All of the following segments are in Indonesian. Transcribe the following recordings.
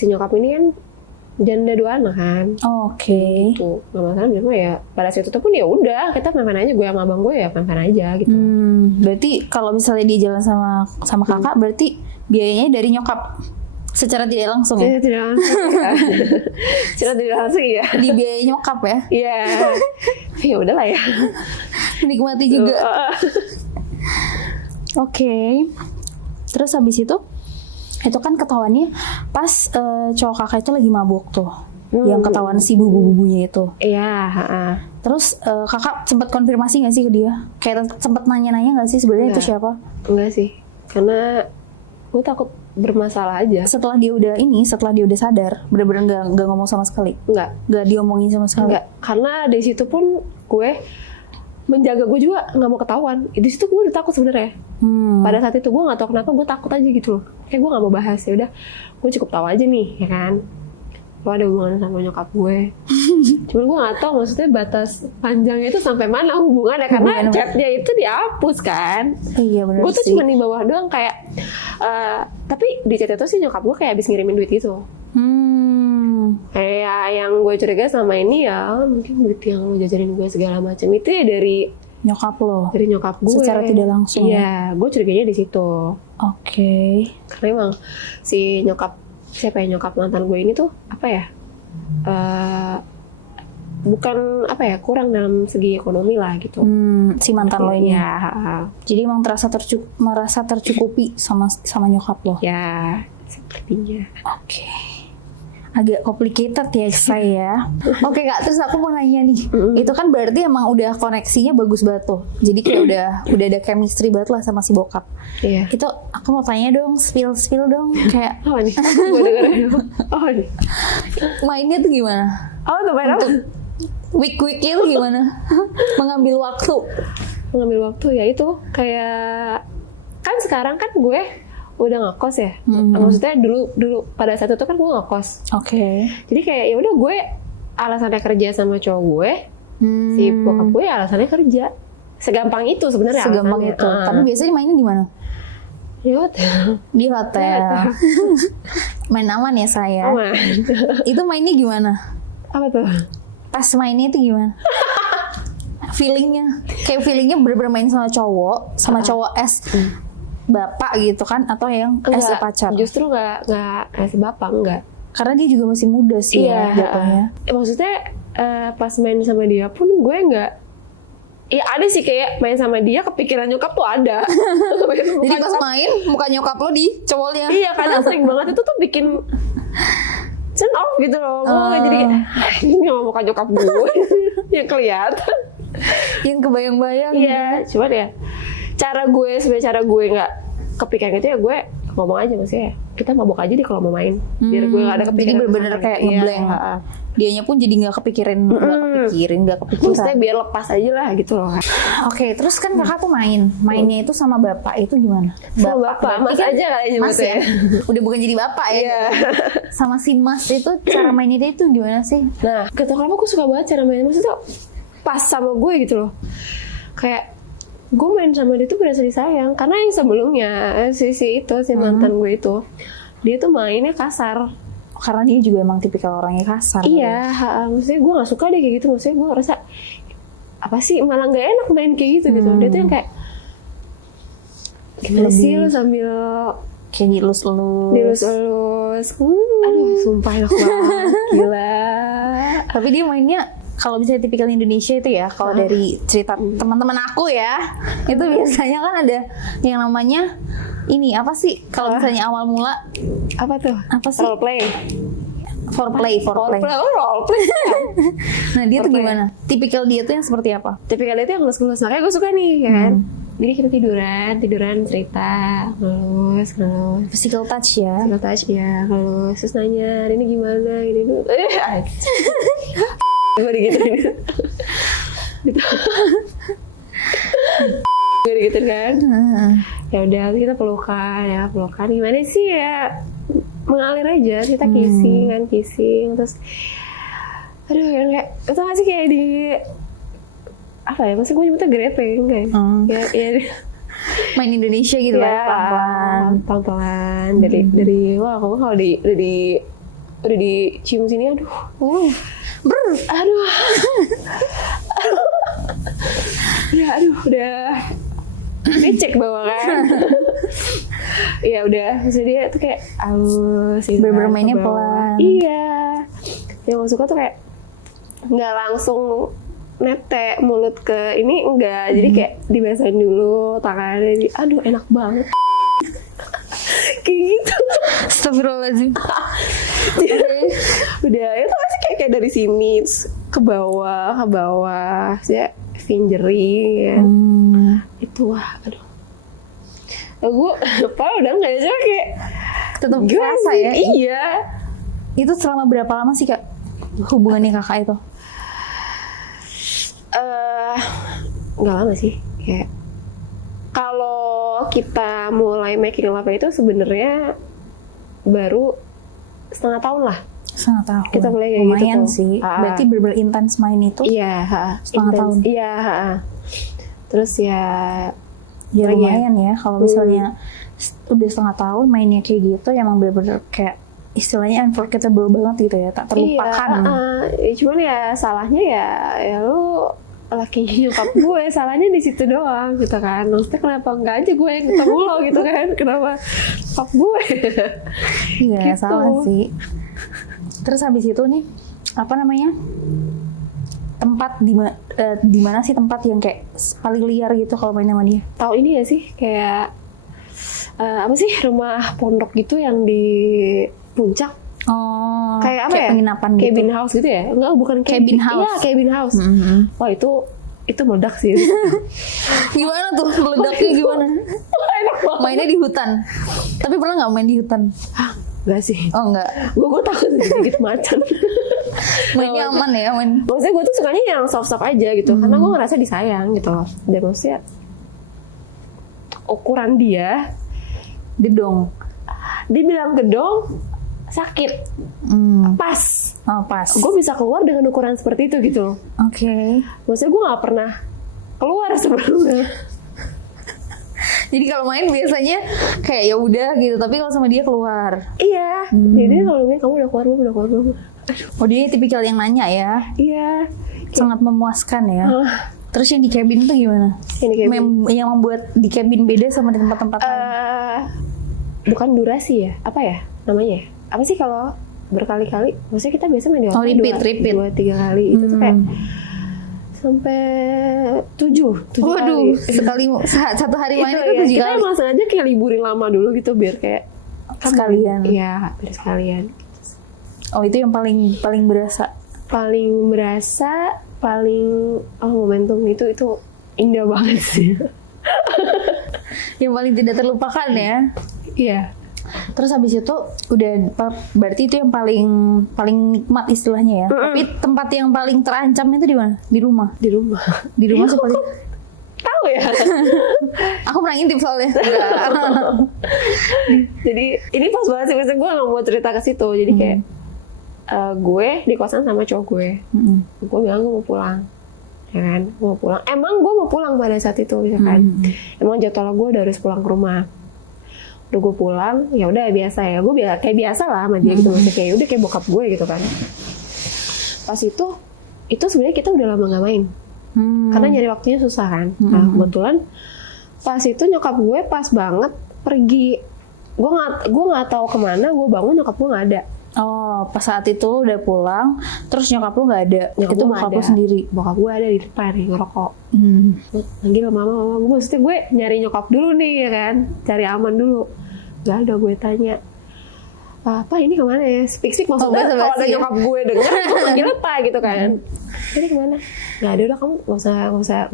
si nyokap ini kan janda 2 anak kan. Oke. Tuh nggak masalah, cuma ya pada saat itu pun ya udah kita main-main aja, gue sama abang gue ya main-main aja gitu. Berarti kalau misalnya dia jalan sama kakak, berarti biayanya dari nyokap secara tidak langsung ya? Tidak langsung ya. Secara tidak langsung ya. Di biaya nyokap ya? Iya. Ya udahlah ya. Menikmati juga. Oke. Terus habis itu kan ketahuannya pas cowok kakak itu lagi mabuk tuh. Yang ketahuan si bubu-bubunya itu. Iya. Terus kakak sempat konfirmasi nggak sih ke dia? Kayak sempat nanya-nanya nggak sih sebenarnya itu siapa? Enggak sih, karena gue takut bermasalah aja. Setelah dia udah sadar, bener-bener nggak ngomong sama sekali. Nggak diomongin sama sekali. Enggak, karena dari situ pun gue menjaga, gue juga nggak mau ketahuan. Di situ gue udah takut sebenarnya. Pada saat itu gue nggak tahu kenapa gue takut aja gitu loh. Kayak gue nggak mau bahas, ya udah, gue cukup tahu aja nih, ya kan. Lo ada hubungan sama nyokap gue. Cuman gue nggak tahu maksudnya batas panjangnya itu sampai mana hubungannya, karena chatnya itu dihapus kan. Iya benar. Gue tuh cuma di bawah doang kayak. Tapi di chat itu sih nyokap gue kayak habis ngirimin duit gitu. Kayak yang gue curiga sama ini ya mungkin duit yang lo jajarin gue segala macam itu ya dari nyokap lo. Dari nyokap gue. Secara tidak langsung. Iya, gue curiganya di situ. Oke. Karena emang si nyokap mantan gue ini tuh apa ya? Bukan apa ya, kurang dalam segi ekonomi lah gitu. Si mantan lo ini. Ya. Jadi emang merasa tercukupi sama nyokap lo. Ya, sepertinya. Oke. Agak complicated ya saya. Oke Kak, terus aku mau nanya nih. Itu kan berarti emang udah koneksinya bagus banget tuh. Jadi kayak udah ada chemistry banget lah sama si bokap. Iya. Itu aku mau tanya dong, spill dong. Kayak apa nih? Gue dengerin. Oh nih. Mainnya tuh gimana? Oh tuh main apa? Week-weeknya tuh gimana? Mengambil waktu ya itu kayak kan sekarang kan gue udah ngekos ya. Maksudnya dulu pada saat itu kan gue ngekos. Oke. Jadi kayak ya udah gue alasannya kerja sama cowok gue, si bokap gue alasannya kerja. Segampang itu sebenarnya. Segampang itu. Tapi biasanya mainnya di mana? Di hotel. Main aman ya saya. Aman. Itu mainnya gimana? Apa tuh? Pas mainnya itu gimana? Feelingnya bener-bener main sama cowok es bapak gitu kan, atau yang es pacar? Justru nggak es bapak, enggak. Karena dia juga masih muda sih. Iya, jatuhnya. Maksudnya pas main sama dia pun gue nggak. Iya ada sih kayak main sama dia kepikiran nyokap tuh ada. Jadi pas main muka nyokap lo di cowoknya. Iya, karena sering banget itu tuh bikin turn off gitu loh. Gue jadi ini mau muka nyokap gue yang kelihatan. Yang kebayang-bayang. Iya, cuman ya cara gue nggak kepikiran gitu ya, gue ngomong aja maksudnya kita mabok aja deh kalau mau main, biar gue nggak ada kepikiran. Jadi bener-bener kayak ngeblank. Dianya pun jadi nggak kepikiran. Maksudnya biar lepas aja lah gitu loh. Oke, terus kan kakak tuh mainnya itu sama bapak itu gimana? Bapak mas kan aja kali nyebutnya ya? Udah bukan jadi bapak ya. Iya. Sama si mas itu cara mainnya dia itu gimana sih? Nah, kata kenapa gue suka banget cara main mas itu pas sama gue gitu loh. Kayak gue main sama dia tuh berasa disayang, karena yang sebelumnya si mantan gue itu dia tuh mainnya kasar. Karena dia juga emang tipikal orangnya kasar. Iya, maksudnya gue nggak suka deh kayak gitu. Maksudnya gue ngerasa apa sih, malah nggak enak main kayak gitu gitu. Dia tuh yang kayak gimana sih lu sambil kayak dilus-elus. Aduh, sumpah enak banget, gila. Tapi dia mainnya kalau misalnya tipikal Indonesia itu ya, kalau dari cerita teman-teman aku ya, itu biasanya kan ada yang namanya ini apa sih? Kalau misalnya awal mula apa tuh? Apa sih? Roleplay. Foreplay. Roleplay. Nah dia tuh gimana? Tipikal dia tuh yang seperti apa? Tipikal dia tuh yang ngelus-ngelus. Makanya gue suka nih kan. Jadi kita tiduran cerita, ngelus. Physical touch ya. Ngelus. Terus nanya, ini gimana? Ini dulu. Gue digituin. Gue digituin kan. Ya udah kita pelukan. Gimana sih ya? Mengalir aja, kita kissing terus aduh yang kayak itu nggak sih kayak di apa ya, maksudnya gue nyebutnya grepeng kayak ya main Indonesia gitu ya, pelan-pelan dari wah kamu kalau di udah dicium sini, aduh, aduh, udah dicek bawah kan. Ya udah, maksudnya dia tuh kayak halus gitu, Bermainnya ke bawah. pelan. Iya, yang gue suka tuh kayak nggak langsung nete mulut ke ini, enggak, jadi kayak dibasahin dulu tangannya, aduh enak banget. Kayak gitu. Astagfirullahaladzim. Udah itu pasti kayak dari sini terus ke bawah saya fingering ya. Itu wah, aduh, gue udah nggak ya, kayak Tetap gila kerasa sih. ya. Iya. Itu selama berapa lama sih Kak hubungannya kakak itu? Nggak lama sih, kayak kalau kita mulai making love itu sebenarnya baru setengah tahun lah. Setengah tahun. Kita mulai kayak lumayan gitu tuh. sih. Berarti bener-bener intens main itu. Iya, setengah tahun. Iya, terus ya Ya lagi lumayan ya kalau misalnya udah setengah tahun mainnya kayak gitu, emang bener-bener kayak istilahnya unforgettable banget gitu ya, tak terlupakan. Iya, cuman ya salahnya ya lu laki nyokap gue, salahnya di situ doang gitu kan. Maksudnya kenapa enggak aja gue yang ketemu lo gitu kan, kenapa nyokap gue. Iya Gitu. salah sih. Terus habis itu nih apa namanya, tempat di mana sih tempat yang kayak paling liar gitu kalau main sama dia? Tahu ini ya sih, kayak apa sih, rumah pondok gitu yang di puncak, Oh, kayak apa kayak ya, penginapan gitu. cabin house gitu ya? Enggak, bukan Cabin house. Iya, cabin house. Wah, itu meledak sih. Gimana tuh meledaknya gimana? Enak banget. Mainnya di hutan. Tapi pernah nggak main di hutan? Enggak sih. Oh enggak. Gue takut sedikit macan. Mainnya aman ya main. Maksudnya gue tuh sukanya yang soft-soft aja gitu, karena gue ngerasa disayang gitu loh. Dan maksudnya ukuran dia, Gedong. dibilang gedong, sakit, pas. Oh pas. Gue bisa keluar dengan ukuran seperti itu gitu loh. Oke. Maksudnya gue nggak pernah keluar sebelumnya. Jadi kalau main biasanya kayak ya udah gitu, tapi kalau sama dia keluar. Iya. Jadi kalau dia kamu udah keluar belum, udah keluar belum? Aduh. Oh dia tipikal yang nanya ya. Iya. Sangat memuaskan ya. Terus yang di cabin tuh gimana? Ini kayak Yang membuat di cabin beda sama di tempat-tempat lain? bukan durasi ya, apa ya namanya? Apa sih kalau berkali-kali? Maksudnya kita biasa main di hotel repeat. 2-3 kali itu tuh kayak sampai 7 Waduh, kali. sekali satu hari main itu ya, 7 kita kali. emang sengaja kayak liburin lama dulu gitu biar kayak Sekalian. Iya, biar sekalian. Oh itu yang paling berasa. Momentum itu indah banget sih. Yang paling tidak terlupakan ya. Iya. Terus habis itu udah berarti itu yang paling nikmat istilahnya ya. Tapi tempat yang paling terancam itu di mana? Di rumah. Di rumah. Di rumah sih paling. Tahu ya. Aku pernah ngintip soalnya. Jadi ini pas banget sih, maksudnya gue nggak mau cerita ke situ. Jadi kayak gue di kosan sama cowok gue. Gue bilang gue mau pulang, ya kan? Gue mau pulang. Emang gue mau pulang pada saat itu, misalkan. Emang jadwal gue udah harus pulang ke rumah. Udah gue pulang, ya udah biasa ya. Gue kayak biasa lah sama dia gitu, maksudnya kayak udah kayak bokap gue gitu kan. Pas itu sebenarnya kita udah lama nggak main. Karena nyari waktunya susah kan. Nah kebetulan pas itu nyokap gue pas banget pergi. Gue nggak tahu kemana. Gue bangun nyokap gue nggak ada. Oh pas saat itu lu udah pulang, terus nyokap lu nggak ada. Nyokap Itu gue bokap nggak lu ada. sendiri. Bokap gue ada di depan nih ngerokok. Manggil mama. Gue maksudnya gue nyari nyokap dulu nih ya kan. Cari aman dulu. Gak ada, gue tanya, apa ini kemana ya? Speak maksudnya kalau ada nyokap gue denger, gue manggil apa gitu kan. Ini kemana? Gak ada, udah kamu gak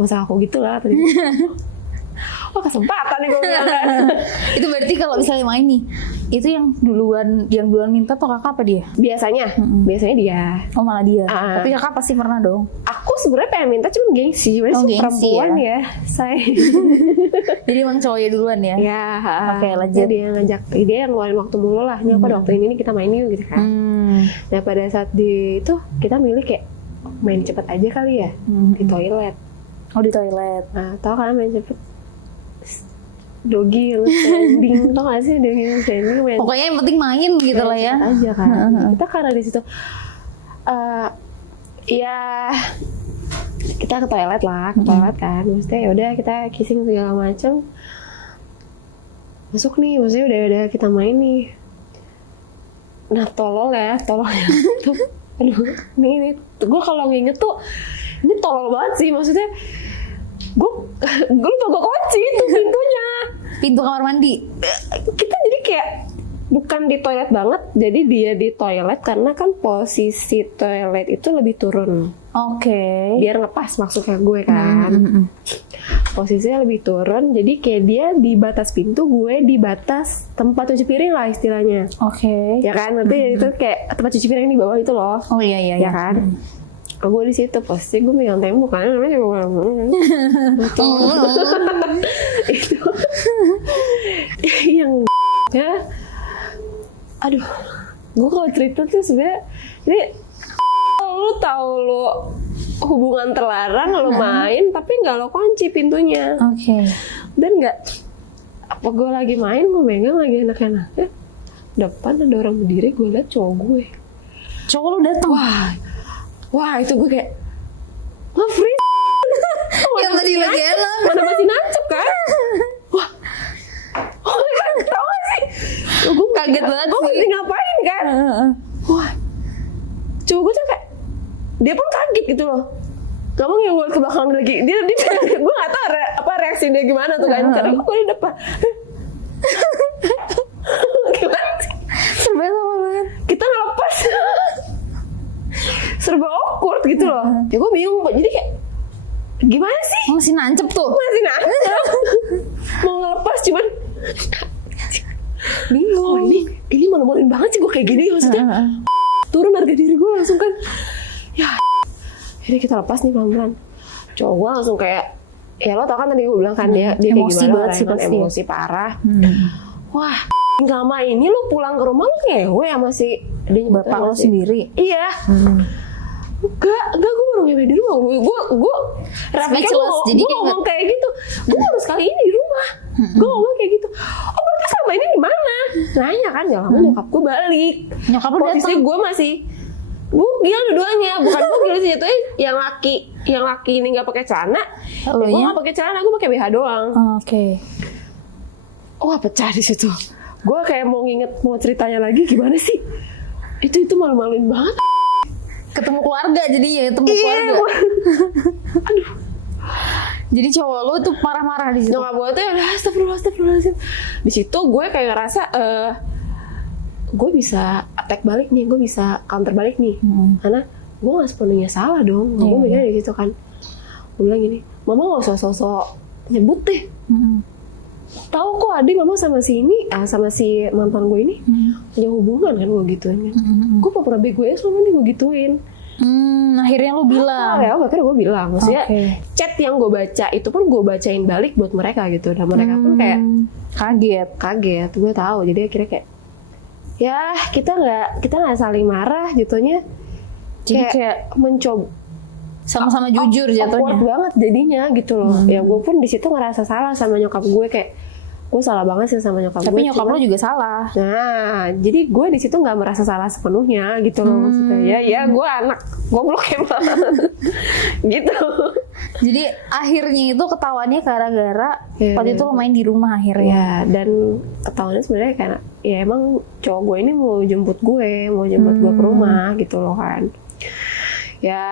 usah aku gitu lah tadi. Wah kesempatan nih gue bilang kan. Itu berarti kalau misalnya main nih, itu yang duluan minta tuh kakak apa dia? Biasanya dia. Oh malah dia. Tapi kakak pasti pernah dong. Aku sebenarnya pengen minta cuma gengsi, Gengsi perempuan ya. Saya. Jadi emang cowoknya duluan ya? Ya. Oke, lanjut. Dia ngajak, dia yang ngeluarin waktu mulu lah. Ini apa waktu ini kita main yuk gitu kan. Nah pada saat itu kita milih kayak main cepet aja kali ya di toilet. Oh di toilet. Nah tau kan main cepet doggy yang standing, tau gak sih doggy yang standing? Pokoknya yang penting main gitu lah ya. Aja kan. Kita karena di situ, ya kita ke toilet kan. Maksudnya ya udah kita kissing segala macam. Masuk nih, maksudnya udah kita main nih. Nah tololnya tuh, aduh, ini gue kalau nginget tuh, ini tolol banget sih, maksudnya gue lupa gue kunci itu pintunya. Pintu kamar mandi. Kita jadi kayak bukan di toilet banget, jadi dia di toilet karena kan posisi toilet itu lebih turun. Oke. Biar ngepas maksudnya gue kan. Posisinya lebih turun, jadi kayak dia di batas pintu, gue di batas tempat cuci piring lah istilahnya. Oke. Ya kan, nanti itu kayak tempat cuci piring di bawah itu loh. Oh iya. Ya kan. Gue di situ posisi gue megang tembok kan, namanya juga itu yang ya, aduh, gue kalau cerita tuh sebenarnya ini lu tahu lu hubungan terlarang lu main tapi nggak lo kunci pintunya. Oke. Dan nggak apa gue lagi main, gue megang lagi enak-enaknya, depan ada orang berdiri, gue liat cowok gue. Cowok lu datang. Wah itu gue kayak nge-freeze. Yang tadi lagi enak. Mana masih nancep kan? Wah, tau gak sih? Gue Kaget banget gue sih. mesti ngapain kan? Wah, cowok gue tuh kayak, dia pun kaget gitu loh. Gak mau yang gue ke belakang lagi. Dia gue gak tau apa reaksi dia gimana tuh kan. Karena gue di depan. Gimana sih? Serba banget. Kita ngelepas. Serba awkward gitu loh. Ya gue bingung, jadi kayak gimana sih? Masih nancep tuh. Masih nancep. Mau ngelepas cuman bingung. Oh ini malu-maluin banget sih gue kayak gini maksudnya. Turun harga diri gue langsung kan. Ya ini kita lepas nih pelan-pelan. Cowok gue langsung kayak, ya lo tau kan tadi gue bilang kan dia kayak emosi gimana banget sih kan, pasti. emosi parah. Wah, nggak lama ini lo pulang ke rumah lo ngewe sama si Bapak lo sendiri. Iya. Enggak, gue baru ngewe di rumah. Gue Rafika jadi gue ngomong kayak gitu. Gue baru sekali ini di rumah. Gue ngomong kayak gitu. Oh berarti selama ini di mana? Nanya kan, ya lama nyokap gue balik. Nyokap lo posisi datang. gue masih bugil dua-duanya, bukan bugil sih itu yang laki ini nggak pakai celana, gue nggak pakai celana, gue pakai BH doang. Oke. Wah pecah di situ. Gue kayak mau ceritanya lagi gimana sih? Itu malu-maluin banget. Ketemu keluarga jadinya, keluarga. Aduh. Jadi cowok lu tuh marah-marah di situ. Nyokap gue tuh udah astagfirullahaladzim. Di situ gue kayak ngerasa gue bisa attack balik nih, gue bisa counter balik nih. Karena gue nggak sepenuhnya salah dong. Gue mikirnya di situ kan. Gue bilang gini, mama nggak usah sosok nyebut deh. Tahu kok adik mama sama si ini, sama si mantan gue ini punya hubungan kan, gue gituin kan. Gue pura-pura bego ya selama ini gue gituin. Akhirnya lu bilang. Ya akhirnya gue bilang, maksudnya chat yang gue baca itu pun gue bacain balik buat mereka gitu, dan mereka pun kayak kaget. Gue tahu, jadi akhirnya kayak ya kita nggak saling marah jatuhnya. Jadi kayak mencoba sama-sama jujur jatuhnya. Awkward banget jadinya gitu loh. Ya gue pun di situ ngerasa salah sama nyokap gue, kayak gue salah banget sih sama nyokap gue. Tapi nyokap lo juga salah. Nah, jadi gue di situ nggak merasa salah sepenuhnya gitu loh maksudnya. Ya gue anak goblok emang gitu. Jadi akhirnya itu ketahuannya gara-gara waktu itu lo main di rumah akhirnya. Ya, dan ketahuannya sebenarnya karena ya emang cowok gue ini mau jemput gue ke rumah gitu loh kan. Ya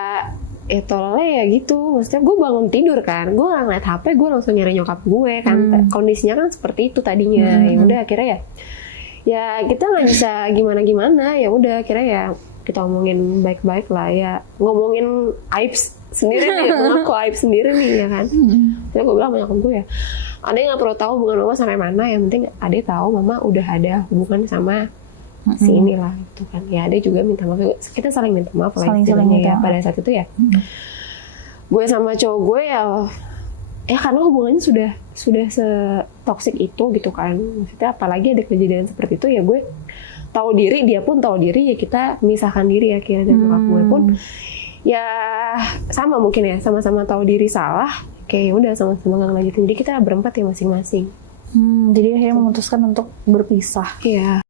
tololnya ya gitu, maksudnya gue bangun tidur kan, gue nggak ngeliat HP, gue langsung nyari nyokap gue kan. Kondisinya kan seperti itu tadinya. Ya udah akhirnya ya kita nggak bisa gimana, ya udah akhirnya ya kita ngomongin baik-baik lah ya, ngomongin aib sendiri nih, mengaku aib sendiri nih ya kan. Jadi gue bilang sama nyokap gue ya, Ade nggak perlu tahu hubungan mama sampai mana, yang penting Ade tahu mama udah ada hubungan sama si inilah itu kan. Ya Ade juga minta maaf, kita saling minta maaf lah istilahnya ya pada saat itu ya. Gue sama cowok gue ya karena hubungannya sudah se-toxic itu gitu kan. Maksudnya apalagi ada kejadian seperti itu, ya gue tahu diri, dia pun tahu diri, ya kita misahkan diri akhirnya. Dan nyokap gue pun ya sama mungkin ya, sama-sama tahu diri salah, kayak udah sama-sama nggak ngelanjutin. Jadi kita berempat ya masing-masing. Jadi akhirnya memutuskan untuk berpisah. Iya.